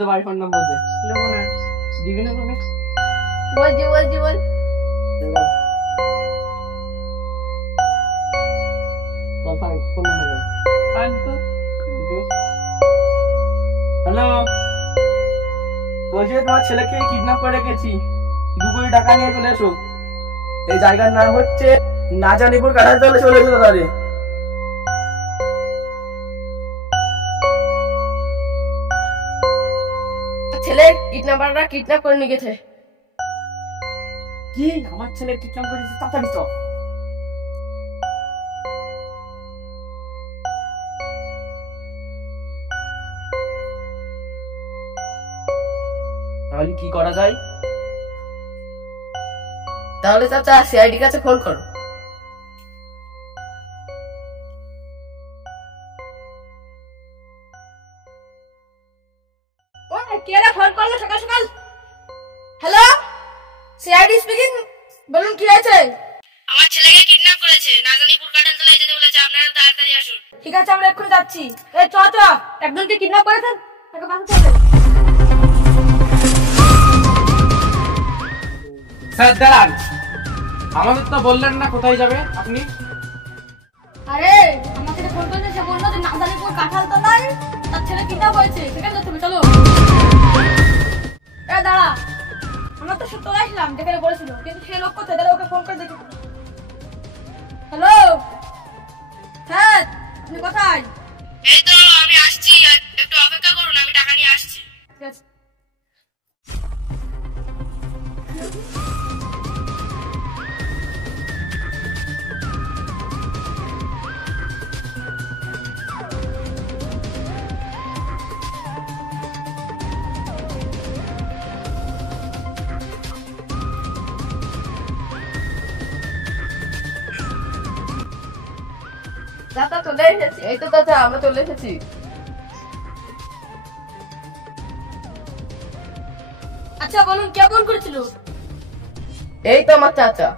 তো বাড়ি ফোন নম্বর দে। দেবো না। দিবি না তোকে? বলছি বল। ফোন নম্বর দে। হ্যালো, বলছি তোমার ছেলেকে কিডন্যাপ করে রেখেছি, 2 কোটি টাকা নিয়ে চলে এসো। এই জায়গার নাম হচ্ছে নাজানিপুর কাঁঠালতলা, চলে এসো তাহলে। ছেলে কিডন্যাপাররা কিডন্যাপ করে নিয়ে গেছে। কি আমার ছেলে কিডন্যাপ করেছে? তাড়াতাড়ি চল। তাহলে কি করা যায়? তাহলে চাচা সিআইডি কাছে ফোন করো। কেরা ফোন করলো সকাল সকাল? Hello, CID speaking. বলুন কি হয়েছে? আমার ছেলেকে কিডন্যাপ করেছে, নাজানিপুর কাঁঠালতলায় যেতে বলেছে, আপনারা তাড়াতাড়ি আসুন। ঠিক আছে, আমরা এক্ষুনি যাচ্ছি। এই চ একজনকে কিডন্যাপ করেছে, তাকে বাঁচাতে হবে। স্যার দাঁড়ান, আমাদের তো বললেন না কোথায় যাবে আপনি? আরে আমাকে যে ফোন করেছে, সে বললো যে নাজানিপুর কাঁঠালতলায় তার ছেলে কিডন্যাপ হয়েছে, সেখানে যাচ্ছি। চলো। এ দাঁড়া, আমরা তো চলে আসলাম যেখানে বলেছিল, কিন্তু সে লোক কোথায়? দাঁড়া, ওকে ফোন করে দেখি। হ্যালো স্যার, আপনি কোথায়? এই তো আমি আসছি, একটু অপেক্ষা করুন, আমি টাকা নিয়ে আসছি। ঠিক আছে। দাদা চলে এসেছি। এই তো দাদা, আমরা চলে এসেছি। আচ্ছা বলুন, কে ফোন করেছিল? এই তো আমার চাচা।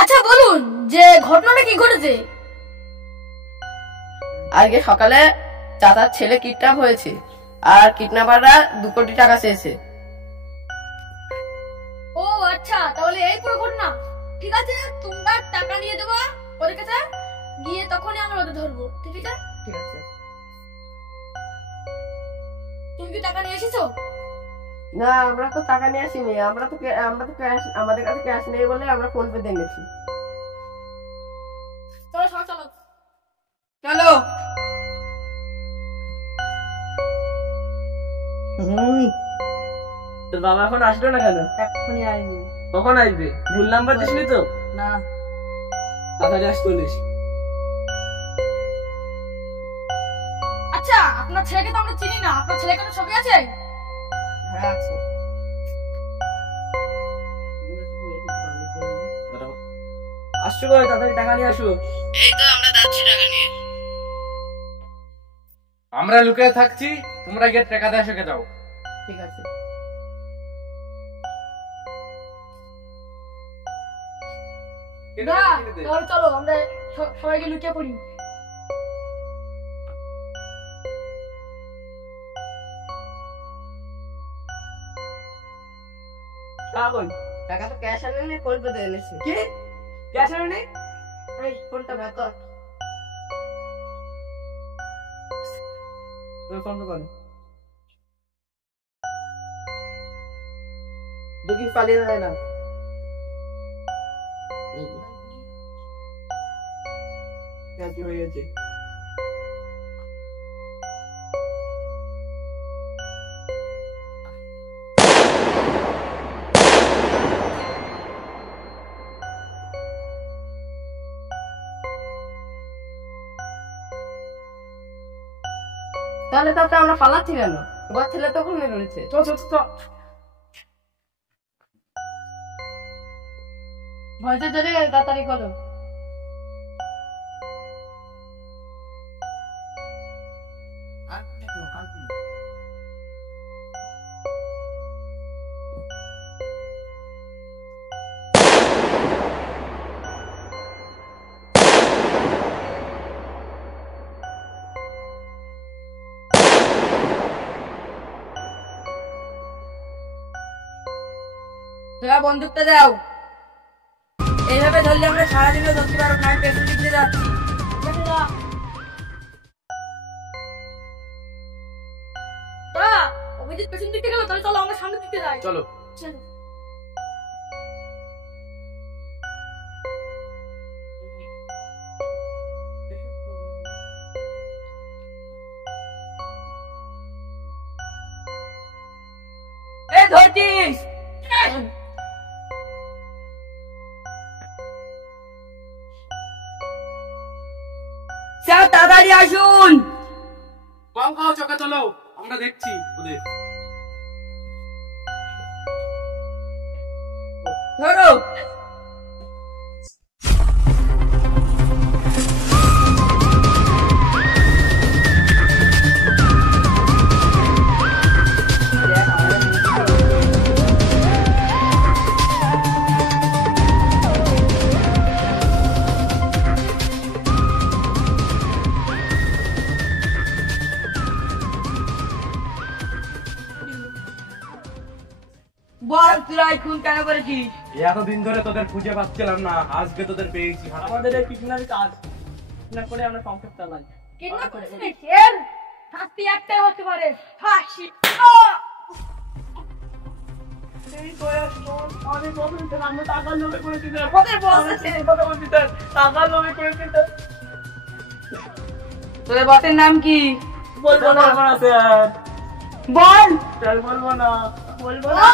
আচ্ছা বলুন যে ঘটনাটা কি ঘটেছে? আজকে সকালে চাচার ছেলে কিডন্যাপ হয়েছে, আর কিডন্যাপাররা 2 কোটি টাকা চেয়েছে। ও আচ্ছা, তাহলে এই পুরো ঘটনা। ঠিক আছে, তোমরা টাকা নিয়ে দেবো ওদের কাছে, গিয়ে তখনই আমরা ওদের ধরবো। ঠিক আছে? ঠিক আছে। তুমি কি টাকা নিয়ে এসেছো? না, আমরা তো টাকা নিয়ে আসিনি। আমরা তো ক্যাশ, আমাদের কাছে ক্যাশ নেই বলে আমরা ফোন পে দিয়ে নিয়েছি। চলো চলো চলো চলো। তোর বাবা এখন আসলো না কেন? এক্ষুনি আইনি। কখন আসবে? ভুল নাম্বার দিসনি তো? না। তাড়াতাড়ি আস, চলিস। আচ্ছা, আপনার ছেলেকে তো আমরা চিনি না। আপনার ছেলের কোনো ছবি আছে? হ্যাঁ আছে। আসছো কই? তাড়াতাড়ি টাকা নিয়ে আসো। এই তো আমরা যাচ্ছি টাকা নিয়ে। আমরা লুকিয়ে থাকছি, তোমরা গিয়ে টাকা দিয়ে এসে যাও। ঠিক আছে। তাহলে চলো আমরা সবাইকে লুকিয়ে পড়ি। টাকা কই? টাকা তো ক্যাশ আনেনি, ফোন পে দিয়ে এনেছি। কি ক্যাশ আনো নেই? এই ফোনটা ভেতর। ফোন কর। দেখি পালিয়ে যায় না। কি হয়ে গেছে? তাহলে তাতে আমরা পালাচ্ছি কেন? তোমার ছেলে তো ওখানে রয়েছে। চল চল চল। ভয়তে চলে তাড়াতাড়ি করো। তোরা বন্দুকটা দাও। এইভাবে ধরলে আমরা সারাদিনও ধরতে পারবো না, আমি পেছন দিক দিয়ে যাচ্ছি। অভিজিৎ পেছন দিকে গেল, তাহলে চলো আমরা সামনের দিকে যাই। চলো। চলো। এই ধরছিস? স্যার তাড়াতাড়ি আসুন। কম খাও, চোখে চলো, আমরা দেখছি ওদের। ধরো। বল তোরা খুন কেন করেছিস? এতদিন ধরে তোদের খুঁজে পাচ্ছিলাম না, আজকে তোদের পেয়েছি। আমাদের এই কিডন্যাপের কাজ কিডন্যাপ করে আমরা সংসার চালাই। কিডন্যাপ করেছিস? এর শাস্তি একটাই হতে পারে, ফাঁসি। এই বয়স তোর অনেক বছর ধরে আমরা টাকার লোভে করেছি স্যার। ওদের বস আছে। কথা বলছি স্যার, টাকার লোভে করেছি স্যার। তোদের বসের নাম কি? বলবো না স্যার, বল। স্যার বলবো না, বলবো না।